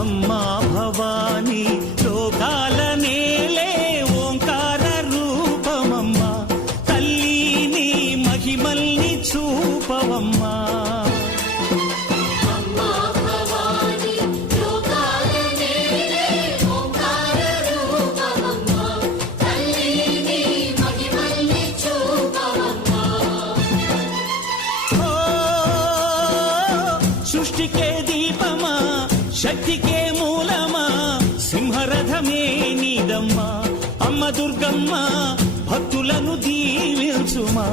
అమ్మా భవానీ లోకాల నేలే ఓంకార రూపమమ్మా తల్లి మహిమల్ని చూపవమ్మా సృష్టికే దీపమా శక్తికే మూలమా సింహరథమే నీదమ్మా అమ్మ దుర్గమ్మ భక్తులను దీవించుమా